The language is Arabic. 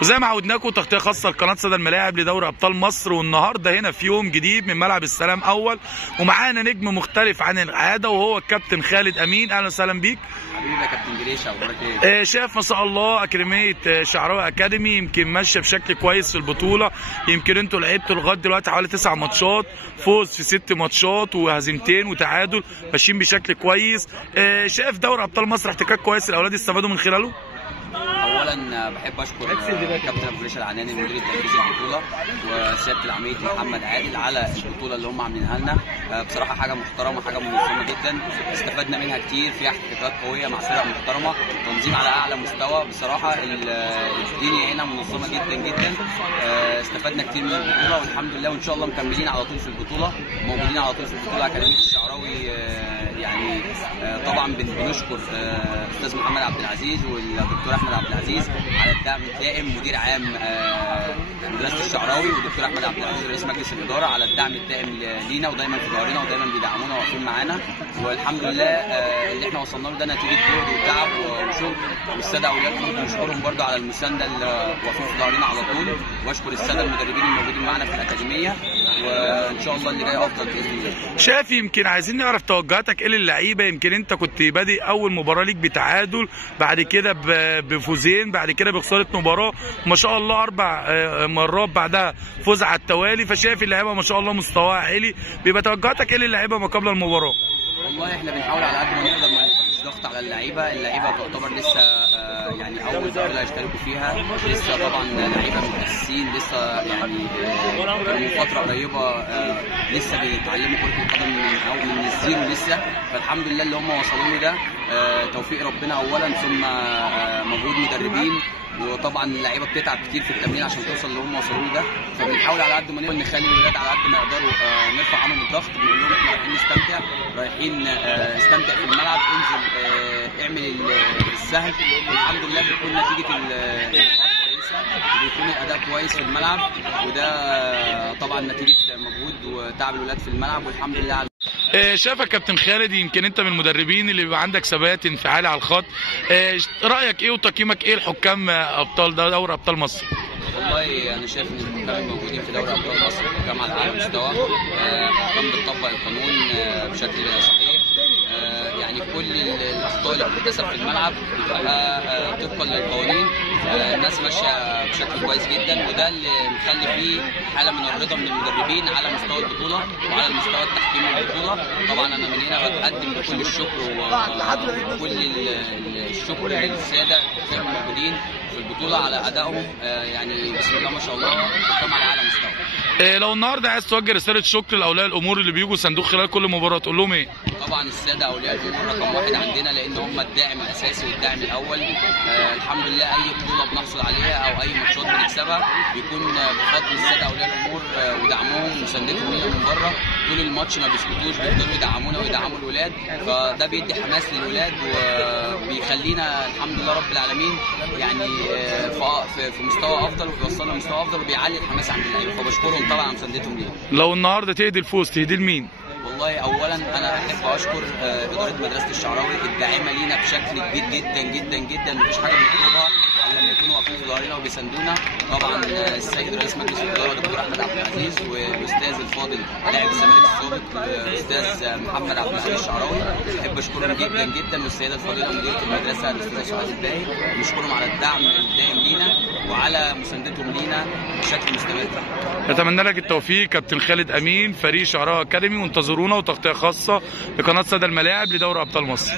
وزي ما عودناكم تغطيه خاصه لقناه سادة الملاعب لدوري ابطال مصر، والنهارده هنا في يوم جديد من ملعب السلام اول، ومعانا نجم مختلف عن العاده وهو الكابتن خالد امين. اهلا وسهلا بيك حبيبي يا كابتن جريشه، اخبارك ايه؟ شايف ما شاء الله اكاديميه شعراوي اكاديمي يمكن ماشيه بشكل كويس في البطوله. يمكن انتوا لعبتوا لغايه دلوقتي حوالي 9 ماتشات، فوز في 6 ماتشات وهزيمتين وتعادل، ماشيين بشكل كويس. شايف دوري ابطال مصر احتكاك كويس الاولاد استفادوا من خلاله؟ اولا بحب اشكر كابتن ابو ريشه العناني المدير التنفيذي للبطوله وسياده العميد محمد عادل على البطوله اللي هم عاملينها لنا. بصراحه حاجه محترمه، حاجه منظمه جدا، استفدنا منها كتير، فيها احتكاكات قويه مع فرق محترمه، تنظيم على اعلى مستوى. بصراحه الدنيا هنا منظمه جدا جدا، استفدنا كتير من البطوله والحمد لله، وان شاء الله مكملين على طول في البطوله، موجودين على طول في البطوله. اكاديميه الشعراوي يعني طبعا بنشكر الاستاذ محمد عبد العزيز والدكتور احمد عبد العزيز على الدعم الدائم، مدير عام مدرسه الشعراوي والدكتور احمد عبد العزيز رئيس مجلس الاداره على الدعم الدائم لينا، ودايما في ظهرنا ودايما بيدعمونا واقفين معانا. والحمد لله اللي احنا وصلنا له ده نتيجه جهد وتعب وشغل، والساده اولياء الامور بنشكرهم برده على المسانده اللي واقفين في ظهرنا على طول، واشكر الساده المدربين الموجودين معانا في الاكاديميه، وان شاء الله اللي جاي افضل باذن الله. شايف يمكن عايزين نعرف توجهاتك ايه للعيبه. يمكن انت كنت بادئ اول مباراه ليك بتعادل، بعد كده بفوزين، بعد كده بخساره مباراه، ما شاء الله 4 مرات بعدها فوز على التوالي. فشايف اللعيبه ما شاء الله مستواها عالي، بيبقى توجهاتك ايه للعيبه ما قبل المباراه؟ والله احنا بنحاول على قد ما نقدر ما نحطش ضغط على اللعيبه تعتبر لسه يعني اول بطوله يشتركوا فيها، لسه طبعا لعيبه متاسسين، لسه يعني من فتره قريبه لسه بيتعلموا كره القدم من الزيرو لسه. فالحمد لله اللي هم وصلوا له ده توفيق ربنا اولا، ثم مجهود مدربين، وطبعا اللعيبه بتتعب كتير في التمرين عشان توصل اللي هم وصلوا له ده. فبنحاول على قد ما نقدر نخلي الولاد على قد ما يقدروا نرفع عنهم الضغط، بنقول لهم احنا رايحين نستمتع، رايحين استمتع في الملعب، انزل اعمل السهل. والحمد لله بتكون نتيجه اللقاءات كويسه، وبيكون الاداء كويس في الملعب، وده طبعا نتيجه مجهود وتعب الولاد في الملعب، والحمد لله على شافك كابتن خالد، يمكن انت من المدربين اللي بيبقى عندك ثبات انفعالي على الخط. رايك ايه وتقييمك ايه لحكام ابطال دوري ابطال مصر؟ والله انا شايف ان الحكام الموجودين في دوري ابطال مصر حكام على اعلى مستوى، حكام بتطبق القانون بشكل صحيح. يعني كل الاخطاء اللي بتكتسب في الملعب بتبقى طبقا للقوانين، الناس ماشيه بشكل كويس جدا، وده اللي مخلي فيه حاله من الرضا من المدربين على مستوى البطوله وعلى مستوى التحكيم البطوله. طبعا انا من هنا بقدم بكل الشكر وكل الشكر للساده الموجودين في البطوله على ادائهم، يعني بسم الله ما شاء الله حكام على اعلى مستوى. لو النهارده عايز توجه رساله شكر لاولياء الامور اللي بيجوا صندوق خلال كل مباراه تقول لهم ايه؟ طبعا الساده اولياء الامور رقم واحد عندنا، لان هم الداعم الاساسي والداعم الاول. الحمد لله اي بطوله بنحصل عليها او اي ماتشات بنكسبها بيكون بفضل الساده اولياء الامور ودعمهم ومساندتهم لينا من بره. طول الماتش ما بيسكتوش، بيفضلوا يدعمونا ويدعموا الولاد، فده بيدي حماس للولاد وبيخلينا الحمد لله رب العالمين يعني في مستوى افضل، وبيوصلنا لمستوى افضل، وبيعلي الحماس عند اللعيبه. فبشكرهم طبعا على مساندتهم لينا. لو النهارده تهدي الفوز تهدي لمين؟ والله اولا انا احب اشكر اداره مدرسه الشعراوي الداعمه لينا بشكل كبير جدا جدا جدا، مفيش حاجه بنطلبها الا لما يكونوا واقفين في ظهرنا وبيساندونا. طبعا السيد رئيس مجلس الاداره دكتور احمد عبد العزيز، والاستاذ الفاضل لاعب الزمالك السابق الاستاذ محمد عبد العزيز الشعراوي، احب اشكرهم جدا جدا، والسيده الفاضله مديره المدرسه الاستاذه سعاد الباهي، بنشكرهم على الدعم الدائم لينا وعلى مساندتهم لينا بشكل مستمر. اتمنى لك التوفيق كابتن خالد امين، فريق شعراوي اكاديمي، وانتظرونا وتغطيه خاصه لقناه سادة الملاعب لدوري ابطال مصر.